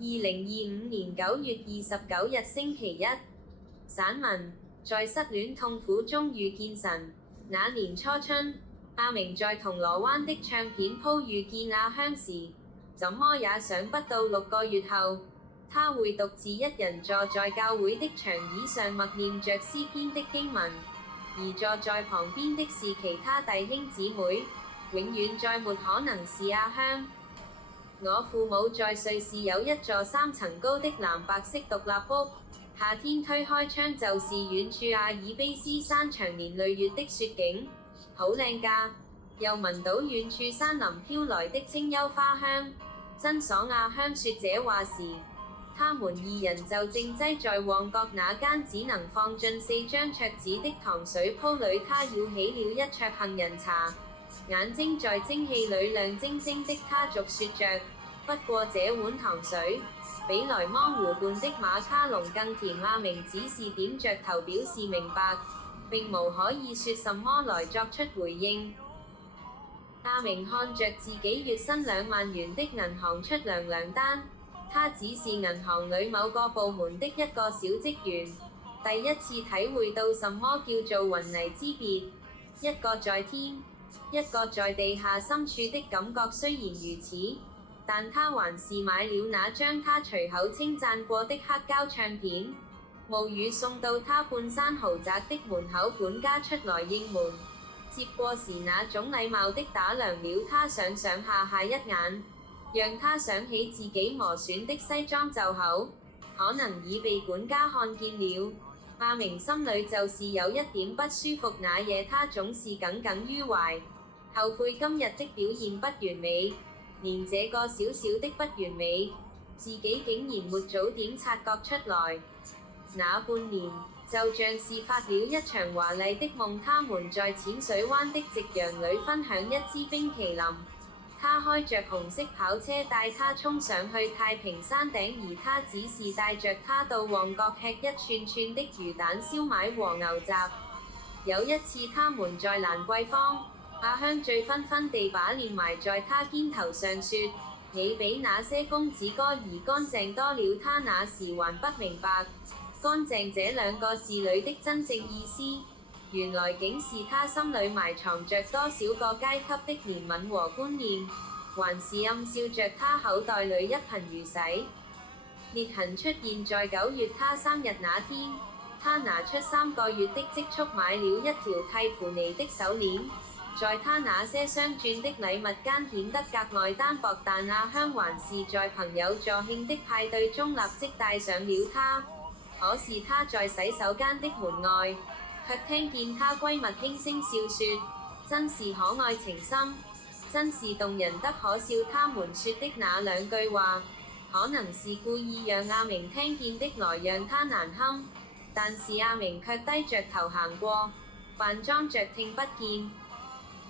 2025年9月29日星期一，散文，在失戀痛苦中遇見神。那年初春，阿明在銅鑼灣的唱片鋪遇見阿香時，怎麼也想不到6個月後，他會獨自一人坐在教會的長椅上默念着詩篇的經文，而坐在旁邊的是其他弟兄姊妹，永遠再沒可能是阿香。我父母在瑞士有一座3層高的藍白色獨立屋，夏天推開窗就是遠處阿爾卑斯山長年累月的雪景，好靚㗎，又聞到遠處山林飄來的清幽花香，真爽。阿香說這話時，他們2人就正擠在旺角那間只能放進4張桌子的糖水鋪裡，他舀起了一桌杏仁茶，眼睛在蒸汽裡亮晶晶的，他續說着，不過這碗糖水比萊芒湖畔的馬卡龍更甜。阿明只是點着頭表示明白，並無可以說什麼來作出回應。阿明看着自己月薪2萬元的銀行出糧單，他只是銀行裡某個部門的一個小職員，第一次體會到什麼叫做雲泥之別，一個在天，一個在地下深處的感覺。雖然如此，但他還是買了那張他隨口稱讚過的黑膠唱片，冒雨送到他半山豪宅的門口。管家出來應門，接過時那種禮貌的打量了他上下一眼，讓他想起自己磨損的西裝袖口，可能已被管家看見了。阿明心裡就是有一點不舒服，那夜他總是耿耿於懷，後悔今日的表現不完美，連這個小小的不完美，自己竟然沒早點察覺出來。那半年，就像是發了一場華麗的夢。他們在淺水灣的夕陽裡分享一支冰淇淋，他開着紅色跑車帶他衝上去太平山頂，而他只是帶着他到旺角吃一串串的魚蛋燒賣和牛雜。有一次他們在蘭桂坊，阿香醉醺醺地把臉埋在他肩頭上說，你比那些公子哥兒乾淨多了。他那時還不明白乾淨這2個字裡的真正意思，原來竟是他心裡埋藏着多少個階級的憐憫和觀念，還是暗笑着他口袋裡一貧如洗。裂痕出現在9月他生日那天，他拿出3個月的積蓄買了一條蒂芙尼的手鏈，在他那些鑲鑽的禮物間顯得格外單薄，但阿香還是在朋友助慶的派對中立即戴上了它。可是他在洗手間的門外，卻聽見他閨蜜輕聲笑說，真是可愛情深，真是動人得可笑。他們說的那2句話，可能是故意讓阿明聽見的，來讓他難堪，但是阿明卻低着頭行過，扮裝着聽不見。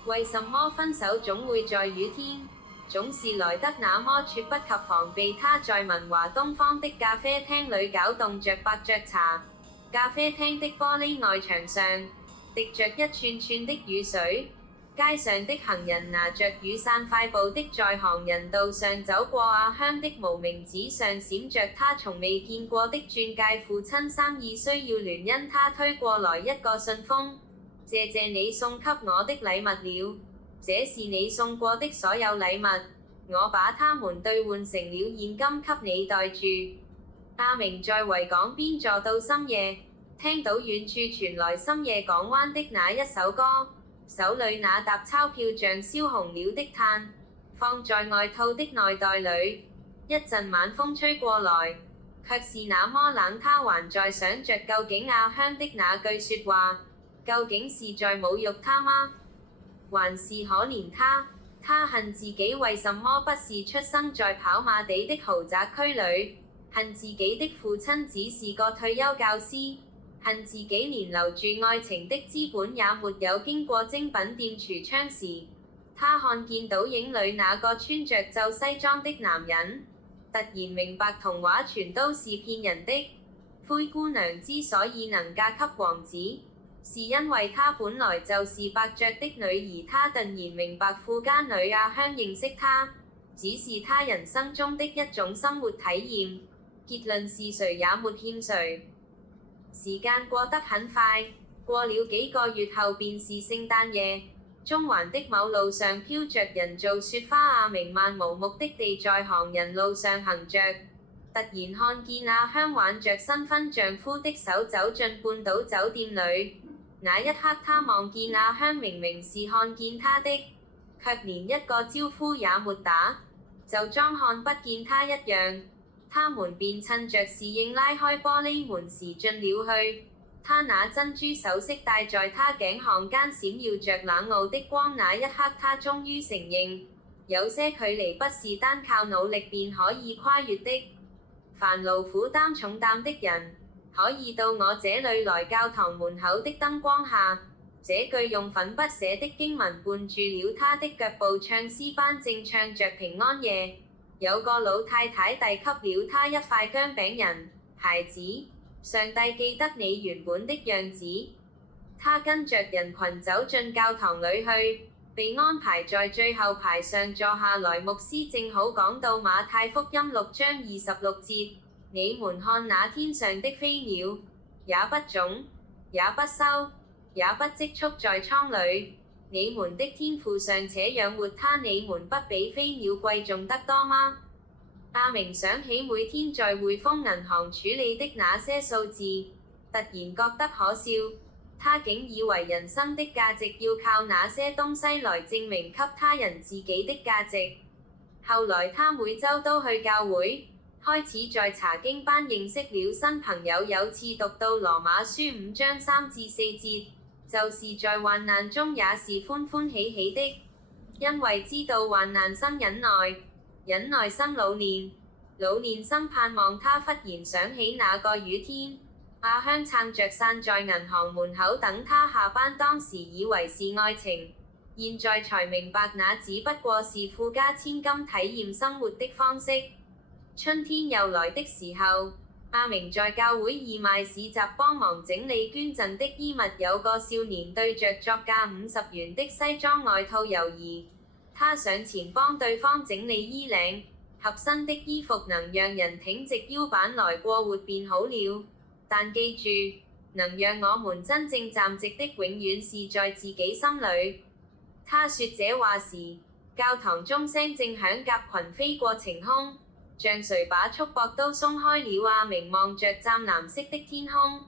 為什麼分手總會在雨天，總是來得那麼猝不及防？被他在文華東方的咖啡廳裡攪動着伯爵茶，咖啡廳的玻璃外牆上滴着一串串的雨水，街上的行人拿着雨傘快步的在行人道上走過。阿香的無名指上閃着他從未見過的鑽戒。父親生意需要聯，因他推過來一個信封，謝謝你送給我的禮物了，這是你送過的所有禮物，我把它們兌換成了現金給你袋住。阿明在維港邊坐到深夜，聽到遠處傳來深夜港灣的那一首歌，手裡那沓鈔票像燒紅了的炭，放在外套的內袋裡。一陣晚風吹過來，卻是那麼冷。他還在想着，究竟阿香的那句説話，究竟是在侮辱他嗎？還是可憐他？他恨自己為什麼不是出生在跑馬地的豪宅區裡，恨自己的父親只是個退休教師，恨自己連留住愛情的資本也沒有。經過精品店櫥窗時，他看見倒影裡那個穿着舊西裝的男人，突然明白童話全都是騙人的。灰姑娘之所以能嫁給王子，是因為她本來就是伯爵的女兒。她頓然明白富家女阿香認識她，只是他人生中的一種生活體驗。結論是誰也沒欠誰。時間過得很快，過了幾個月後便是聖誕夜。中環的某路上飄着人造雪花，阿明漫無目的地在行人路上行着，突然看見阿香挽着新婚丈夫的手走進半島酒店裡。那一刻他望見阿香，明明是看見他的，卻連一個招呼也沒打，就裝看不見他一樣。他們便趁着侍應拉開玻璃門時進了去。他那珍珠首飾戴在他頸項間閃耀着冷傲的光，那一刻他終於承認，有些距離不是單靠努力便可以跨越的。凡勞苦擔重擔的人，可以到我這裡來，教堂門口的燈光下。這句用粉筆寫的經文伴住了他的腳步，唱詩班正唱着平安夜。有個老太太遞給了他一塊薑餅人，孩子，上帝記得你原本的樣子。他跟着人群走進教堂裡去，被安排在最後排上坐下來。牧師正好講到馬太福音6章26節，你們看那天上的飛鳥，也不種，也不收，也不積蓄在倉裡，你們的天父尚且養活他，你們不比飛鳥貴重得多嗎？阿明想起每天在匯豐銀行處理的那些數字，突然覺得可笑。他竟以為人生的價值要靠那些東西來證明給他人自己的價值。後來他每週都去教會，開始在查經班認識了新朋友。有次讀到羅馬書5章3至4節，就是在患難中也是歡歡喜喜的，因為知道患難生忍耐，忍耐生老練，老練生盼望。他忽然想起那個雨天，阿香撐着傘在銀行門口等他下班，當時以為是愛情，現在才明白那只不過是富家千金體驗生活的方式。春天又來的時候，阿明在教會義賣市集幫忙整理捐贈的衣物，有個少年對着作價50元的西裝外套猶豫，他上前幫對方整理衣領，合身的衣服能讓人挺直腰板來過活便好了，但記住，能讓我們真正站直的永遠是在自己心裡。他說這話時，教堂鐘聲正響，鴿群飛過晴空，像誰把束縛都鬆開了。阿明望着湛藍色的天空，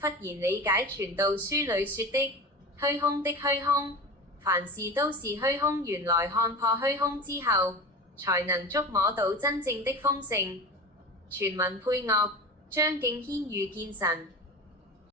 忽然理解傳道書裡說的虛空的虛空，凡事都是虛空。原來看破虛空之後，才能觸摸到真正的豐盛。全文配樂：張敬軒遇見神。